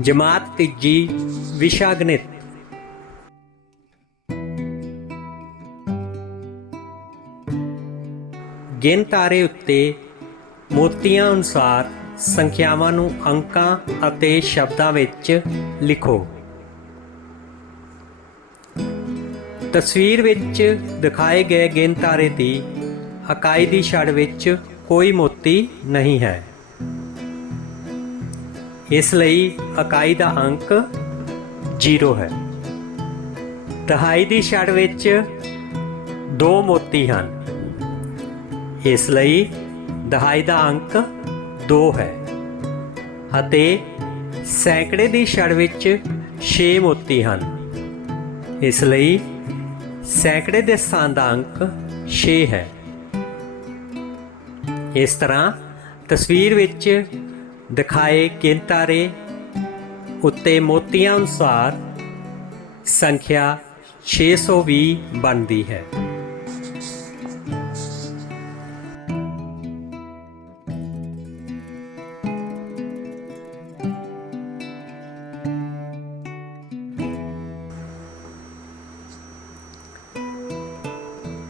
ਜਮਾਤ ਤੀਜੀ ਵਿਸ਼ਾ ਗਣਿਤ ਗਿਣ ਤਾਰੇ ਉੱਤੇ ਮੋਤੀਆਂ ਅਨੁਸਾਰ ਸੰਖਿਆਵਾਂ ਨੂੰ ਅੰਕਾਂ ਅਤੇ ਸ਼ਬਦਾਂ ਵਿੱਚ ਲਿਖੋ। ਤਸਵੀਰ ਵਿੱਚ ਦਿਖਾਏ ਗਏ ਗਿਣ ਤਾਰੇ ਦੀ ਇਕਾਈ ਦੀ ਛੜ ਵਿੱਚ ਕੋਈ ਮੋਤੀ ਨਹੀਂ ਹੈ। ਇਸ ਲਈ ਇਕਾਈ ਦਾ ਅੰਕ 0 ਹੈ। ਦਹਾਈ ਦੀ ਛੜ ਵਿੱਚ ਦੋ ਮੋਤੀ ਹਨ। ਇਸ ਲਈ ਦਹਾਈ ਦਾ ਅੰਕ 2 ਹੈ ਅਤੇ ਸੈਂਕੜੇ ਦੀ ਛੜ ਵਿੱਚ 6 ਮੋਤੀ ਹਨ। ਇਸ ਲਈ ਸੈਂਕੜੇ ਦੇ ਸਥਾਨ ਦਾ ਅੰਕ 6 ਹੈ। ਇਸ ਤਰ੍ਹਾਂ ਤਸਵੀਰ ਵਿੱਚ ਦਿਖਾਏ ਗਿਣਤਾਰੇ ਉੱਤੇ ਮੋਤੀਆਂ ਅਨੁਸਾਰ ਸੰਖਿਆ 620 ਬਣਦੀ ਹੈ।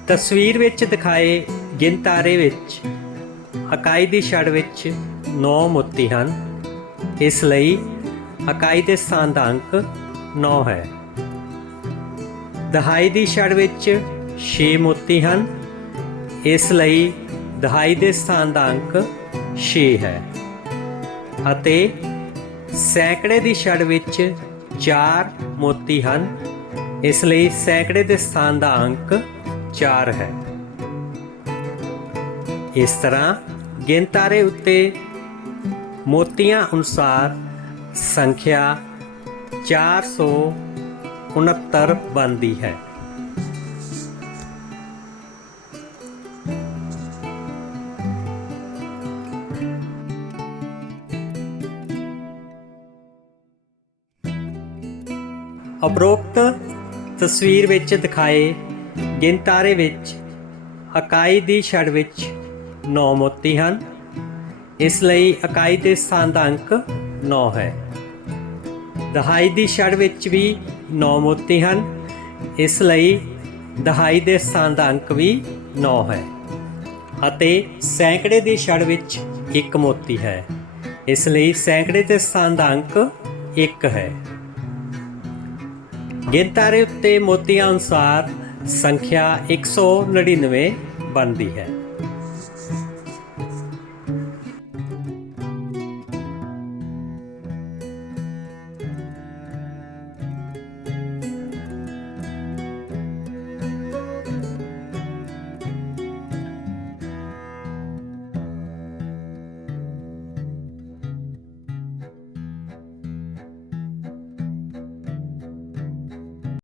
ਤਸਵੀਰ ਵਿੱਚ ਦਿਖਾਏ ਗਿਣਤਾਰੇ ਵਿੱਚ ਇਕਾਈ ਦੀ ਛੜ ਵਿੱਚ 9 ਮੋਤੀ ਹਨ। ਇਸ ਲਈ ਇਕਾਈ ਦੇ ਸਥਾਨ ਦਾ ਅੰਕ 9 ਹੈ। ਦਹਾਈ ਦੀ ਛੜ ਵਿੱਚ 6 ਮੋਤੀ ਹਨ। ਇਸ ਲਈ ਦਹਾਈ ਦੇ ਸਥਾਨ ਦਾ ਅੰਕ 6 ਹੈ। ਅਤੇ ਸੈਂਕੜੇ ਦੀ ਛੜ ਵਿੱਚ 4 ਮੋਤੀ ਹਨ। ਇਸ ਲਈ ਸੈਂਕੜੇ ਦੇ ਸਥਾਨ ਦਾ ਅੰਕ 4 ਹੈ। ਇਸ ਤਰ੍ਹਾਂ ਗਿਣਤਾਰੇ ਉੱਤੇ ਮੋਤੀਆਂ ਅਨੁਸਾਰ ਸੰਖਿਆ 469 ਬਣਦੀ ਹੈ। ਉਪਰੋਕਤ ਤਸਵੀਰ ਵਿੱਚ ਦਿਖਾਏ ਗਿਣਤਾਰੇ ਵਿੱਚ ਇਕਾਈ ਦੀ ਛੜ ਵਿੱਚ 9 ਮੋਤੀ ਹਨ। ਇਸ ਲਈ ਇਕਾਈ ਦੇ ਸਥਾਨ ਦਾ ਅੰਕ 9 ਹੈ। ਦਹਾਈ ਦੀ ਛੜ ਵਿੱਚ ਵੀ 9 ਮੋਤੀ ਹਨ। ਇਸ ਲਈ ਦਹਾਈ ਦੇ ਸਥਾਨ ਦਾ ਅੰਕ ਵੀ 9 ਹੈ। ਅਤੇ ਸੈਂਕੜੇ ਦੀ ਛੜ ਵਿੱਚ 1 ਮੋਤੀ ਹੈ। ਇਸ ਲਈ ਸੈਂਕੜੇ ਦੇ ਸਥਾਨ ਦਾ ਅੰਕ 1 ਹੈ। ਗਿਣਤਾਰੇ ਉੱਤੇ ਮੋਤੀਆਂ ਅਨੁਸਾਰ ਸੰਖਿਆ 199 ਬਣਦੀ ਹੈ।